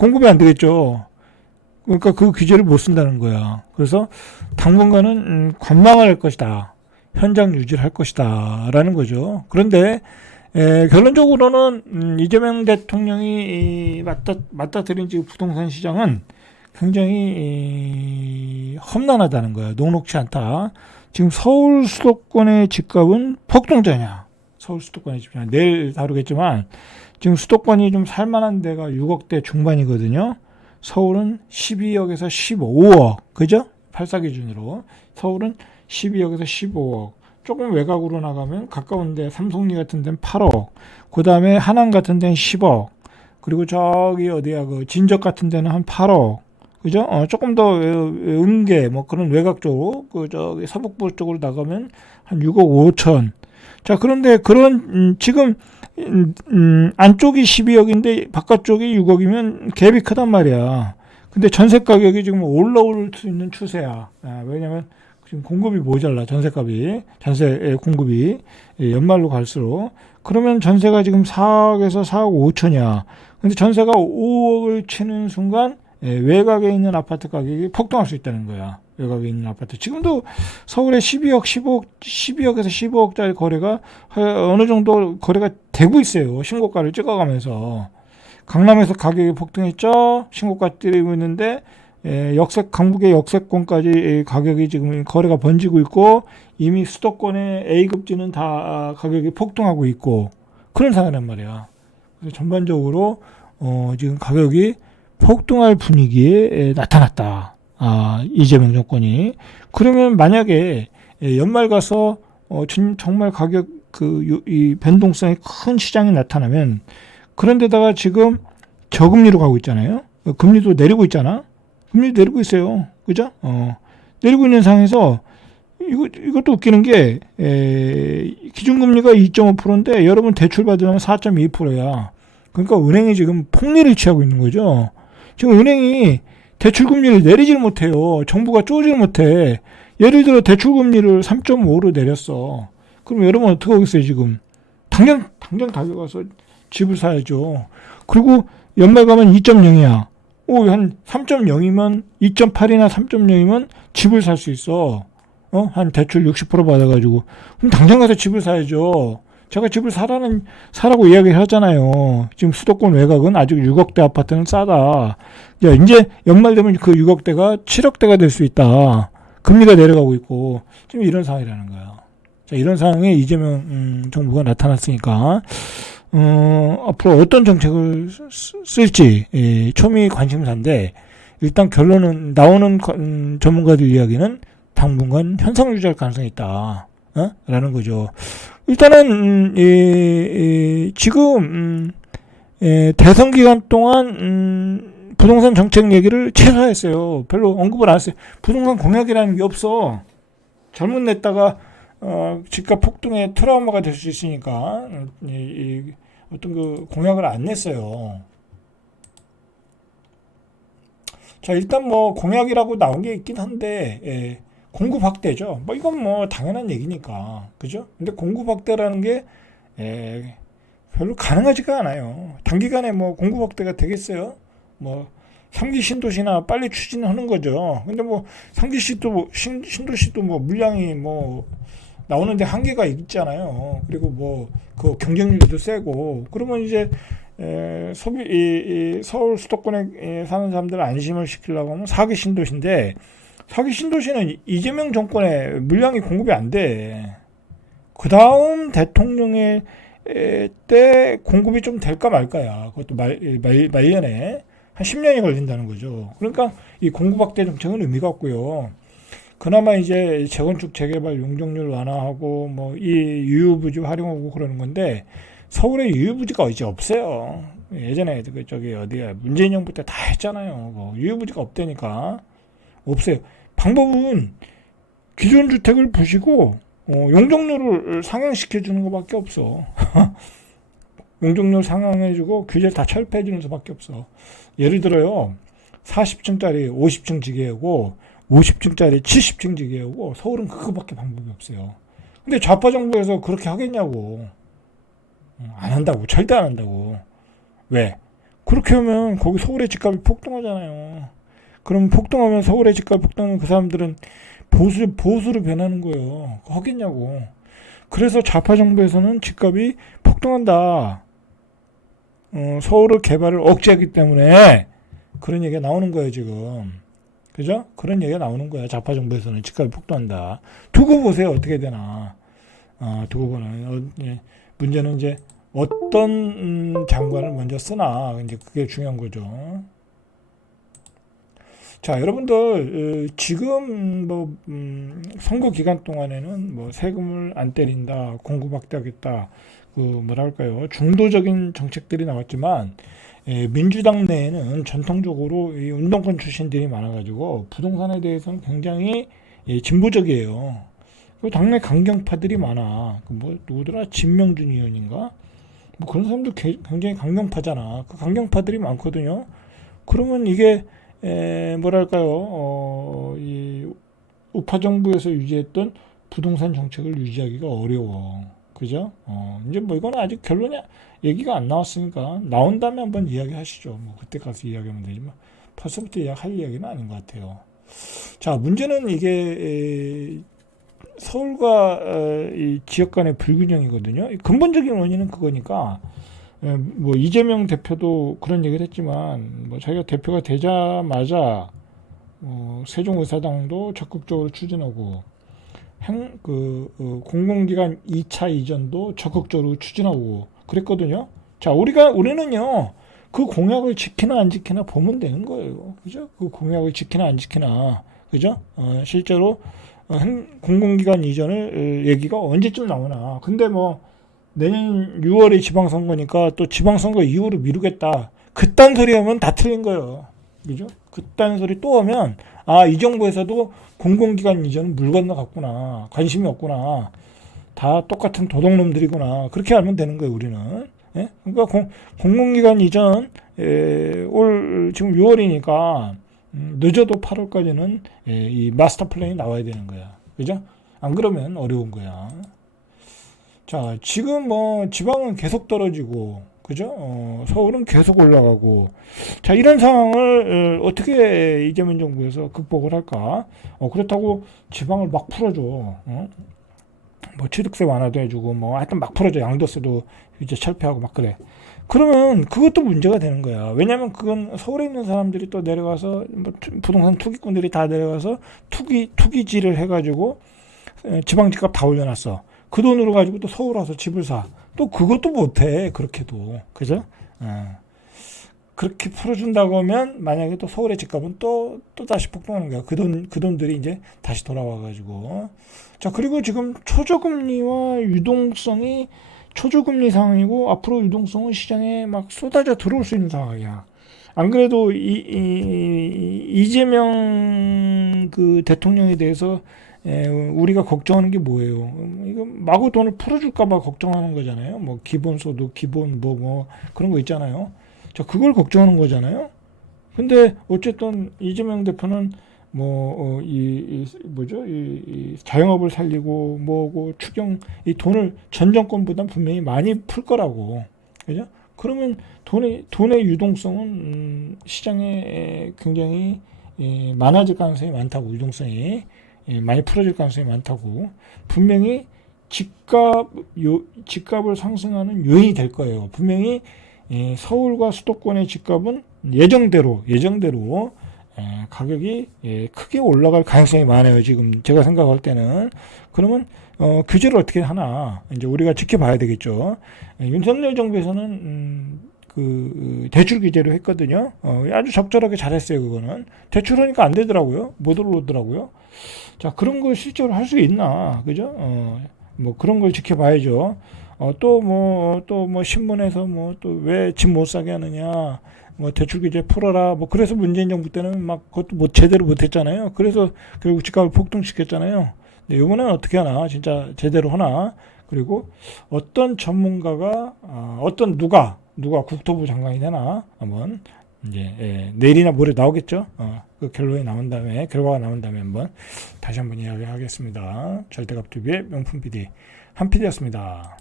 공급이 안 되겠죠. 그러니까 그 규제를 못 쓴다는 거야. 그래서 당분간은 관망을 할 것이다. 현장 유지를 할 것이다. 라는 거죠. 그런데 결론적으로는 이재명 대통령이 맞닥뜨린 지금 부동산 시장은 굉장히 험난하다는 거야. 녹록치 않다. 지금 서울 수도권의 집값은 폭등자냐. 서울 수도권의 집값. 내일 다루겠지만 지금 수도권이 좀 살만한 데가 6억대 중반이거든요. 서울은 12억에서 15억. 그죠? 8사 기준으로. 서울은 12억에서 15억. 조금 외곽으로 나가면 가까운데 삼성리 같은 데는 8억. 그 다음에 하남 같은 데는 10억. 그리고 저기 어디야 그 진적 같은 데는 한 8억. 그죠? 조금 더 음계 뭐 그런 외곽 쪽으로 그 저기 서북부 쪽으로 나가면 한 6억 5천. 자, 그런데 그런 지금 안쪽이 12억인데 바깥쪽이 6억이면 갭이 크단 말이야. 근데 전세 가격이 지금 올라올 수 있는 추세야. 왜냐면 지금 공급이 모자라. 전세 공급이 연말로 갈수록. 그러면 전세가 지금 4억에서 4억 5천이야. 근데 전세가 5억을 치는 순간 외곽에 있는 아파트 가격이 폭등할 수 있다는 거야. 외곽에 있는 아파트. 지금도 서울에 12억에서 15억짜리 거래가 어느 정도 거래가 되고 있어요. 신고가를 찍어가면서. 강남에서 가격이 폭등했죠. 신고가 때리고 있는데 강북의 역세권까지 가격이 지금 거래가 번지고 있고 이미 수도권의 A급지는 다 가격이 폭등하고 있고 그런 상황이란 말이야. 그래서 전반적으로 지금 가격이 폭등할 분위기에 나타났다. 이재명 정권이. 그러면 만약에 연말 가서 정말 가격 이 변동성이 큰 시장이 나타나면 그런 데다가 지금 저금리로 가고 있잖아요. 금리도 내리고 있잖아. 금리 내리고 있어요. 그죠? 내리고 있는 상황에서 이것도 웃기는 게 기준금리가 2.5%인데 여러분 대출 받으려면 4.2%야. 그러니까 은행이 지금 폭리를 취하고 있는 거죠. 지금 은행이 대출금리를 내리질 못해요. 정부가 쪼지를 못해. 예를 들어 대출금리를 3.5로 내렸어. 그럼 여러분 어떻게 하겠어요 지금? 당장 달려가서 집을 사야죠. 그리고 연말 가면 2.0이야. 한 3.0이면 2.8이나 3.0이면 집을 살 수 있어. 한 대출 60% 받아가지고. 그럼 당장 가서 집을 사야죠. 제가 집을 사라고 이야기를 하잖아요. 지금 수도권 외곽은 아직 6억대 아파트는 싸다. 야, 이제 연말 되면 그 6억대가 7억대가 될 수 있다. 금리가 내려가고 있고. 지금 이런 상황이라는 거야. 자, 이런 상황에 이재명 정부가 나타났으니까, 앞으로 어떤 정책을 쓸지, 초미 관심사인데, 일단 결론은, 나오는 전문가들 이야기는 당분간 현상 유지할 가능성이 있다. 라는 거죠. 일단은 지금 대선 기간 동안 부동산 정책 얘기를 최소화했어요. 별로 언급을 안 했어요. 부동산 공약이라는 게 없어. 잘못 냈다가 집값 폭등의 트라우마가 될 수 있으니까 어떤 그 공약을 안 냈어요. 자, 일단 뭐 공약이라고 나온 게 있긴 한데 공급 확대죠. 뭐 이건 뭐 당연한 얘기니까. 그죠? 근데 공급 확대라는 게 별로 가능하지가 않아요. 단기간에 뭐 공급 확대가 되겠어요? 뭐 3기 신도시나 빨리 추진하는 거죠. 근데 뭐 3기 신도시도 뭐 물량이 뭐 나오는데 한계가 있잖아요. 그리고 뭐 그 경쟁률도 세고 그러면 이제 서울 수도권에 사는 사람들 안심을 시키려고 하면 4기 신도시인데 4기 신도시는 이재명 정권에 물량이 공급이 안 돼. 그 다음 대통령의 때 공급이 좀 될까 말까야. 그것도 말년에 한 10년이 걸린다는 거죠. 그러니까 이 공급 확대 정책은 의미가 없고요. 그나마 이제 재건축 재개발 용적률 완화하고 뭐 이 유휴부지 활용하고 그러는 건데 서울에 유휴부지가 이제 없어요. 예전에 저기 어디야 문재인 정부 때 다 했잖아요. 뭐 유휴부지가 없다니까 없어요. 방법은 기존 주택을 부시고 용적률을 상향시켜 주는 것밖에 없어. 용적률 상향해주고 규제를 다 철폐해 주는 수밖에 없어. 예를 들어요. 40층짜리 50층 지게하고 50층짜리 70층 지게하고 서울은 그거밖에 방법이 없어요. 근데 좌파 정부에서 그렇게 하겠냐고. 안 한다고. 절대 안 한다고. 왜? 그렇게 하면 거기 서울의 집값이 폭등하잖아요. 그럼 폭등하면 서울의 집값이 폭등하면 그 사람들은 보수로 변하는 거예요. 하겠냐고. 그래서 좌파 정부에서는 집값이 폭등한다. 서울의 개발을 억제하기 때문에 그런 얘기가 나오는 거예요, 지금. 그죠? 그런 얘기가 나오는 거야. 좌파 정부에서는 집값이 폭등한다. 두고 보세요. 어떻게 되나. 두고 보는. 예. 문제는 이제 어떤 장관을 먼저 쓰나. 이제 그게 중요한 거죠. 자, 여러분들, 지금 선거 기간 동안에는 뭐 세금을 안 때린다, 공급 확대하겠다, 뭐랄까요, 중도적인 정책들이 나왔지만, 민주당 내에는 전통적으로 이 운동권 출신들이 많아가지고 부동산에 대해서는 굉장히 진보적이에요. 그리고 당내 강경파들이 많아. 누구더라? 진명준 의원인가? 뭐 그런 사람도 굉장히 강경파잖아. 그 강경파들이 많거든요. 그러면 이게 뭐랄까요, 이 우파 정부에서 유지했던 부동산 정책을 유지하기가 어려워. 그죠? 이제 뭐 이거는 아직 결론이 얘기가 안 나왔으니까 나온 다음에 한번 이야기하시죠. 뭐 그때 가서 이야기하면 되지만 벌써부터 할 이야기는 아닌 것 같아요. 자, 문제는 이게 서울과 이 지역 간의 불균형이거든요. 근본적인 원인은 그거니까. 뭐 이재명 대표도 그런 얘기를 했지만 뭐 자기가 대표가 되자마자 세종의사당도 적극적으로 추진하고 공공기관 2차 이전도 적극적으로 추진하고 그랬거든요. 자, 우리는요, 그 공약을 지키나 안 지키나 보면 되는 거예요. 그죠? 그 공약을 지키나 안 지키나. 그죠? 실제로 공공기관 이전을 얘기가 언제쯤 나오나. 근데 뭐 내년 6월에 지방선거니까 또 지방선거 이후로 미루겠다. 그딴 소리 하면 다 틀린 거예요. 그죠? 그딴 소리 또 하면, 이 정부에서도 공공기관 이전은 물 건너갔구나. 관심이 없구나. 다 똑같은 도둑놈들이구나. 그렇게 알면 되는 거예요, 우리는. 예? 그러니까 공공기관 이전, 지금 6월이니까, 늦어도 8월까지는 이 마스터 플랜이 나와야 되는 거야. 그죠? 안 그러면 어려운 거야. 자, 지금 뭐 지방은 계속 떨어지고, 그죠? 서울은 계속 올라가고, 자, 이런 상황을 어떻게 이재명 정부에서 극복을 할까? 그렇다고 지방을 막 풀어줘. 뭐 취득세 완화도 해주고, 뭐 하여튼 막 풀어줘. 양도세도 이제 철폐하고 막 그래. 그러면 그것도 문제가 되는 거야. 왜냐면 그건 서울에 있는 사람들이 또 내려가서 뭐 부동산 투기꾼들이 다 내려가서 투기질을 해가지고 지방 집값 다 올려놨어. 그 돈으로 가지고 또 서울 와서 집을 사. 또 그것도 못해. 그렇게도. 그죠? 그렇게 풀어준다고 하면 만약에 또 서울의 집값은 또 다시 폭등하는 거야. 그 돈들이 이제 다시 돌아와가지고. 자, 그리고 지금 초저금리와 유동성이 초저금리 상황이고 앞으로 유동성은 시장에 막 쏟아져 들어올 수 있는 상황이야. 안 그래도 이재명 그 대통령에 대해서 우리가 걱정하는 게 뭐예요? 이거 마구 돈을 풀어줄까봐 걱정하는 거잖아요. 뭐 기본소득, 기본 뭐 그런 거 있잖아요. 자, 그걸 걱정하는 거잖아요. 근데 어쨌든 이재명 대표는 이 자영업을 살리고 뭐고 이 돈을 전 정권보다 분명히 많이 풀 거라고. 그죠? 그러면 돈의 유동성은 시장에 굉장히 많아질 가능성이 많다고. 유동성이 많이 풀어질 가능성이 많다고. 분명히 집값을 상승하는 요인이 될 거예요. 분명히 서울과 수도권의 집값은 예정대로 가격이 크게 올라갈 가능성이 많아요. 지금 제가 생각할 때는. 그러면 규제를 어떻게 하나 이제 우리가 지켜봐야 되겠죠. 윤석열 정부에서는 그 대출 규제를 했거든요. 아주 적절하게 잘했어요. 그거는 대출하니까 안 되더라고요. 못 올라오더라고요. 자, 그런 걸 실제로 할 수 있나, 그죠? 뭐 그런 걸 지켜봐야죠. 또 신문에서 또 왜 집 못 사게 하느냐, 뭐 대출 규제 풀어라, 뭐 그래서 문재인 정부 때는 막 그것도 제대로 못했잖아요. 그래서 결국 집값을 폭등시켰잖아요. 근데 이번에는 어떻게 하나, 진짜 제대로 하나. 그리고 어떤 전문가가 누가 국토부 장관이 되나 한번 이제 내일이나 모레 나오겠죠. 그 결과가 나온 다음에 한번 다시 한번 이야기하겠습니다. 절대값TV의 명품 PD 한 PD였습니다.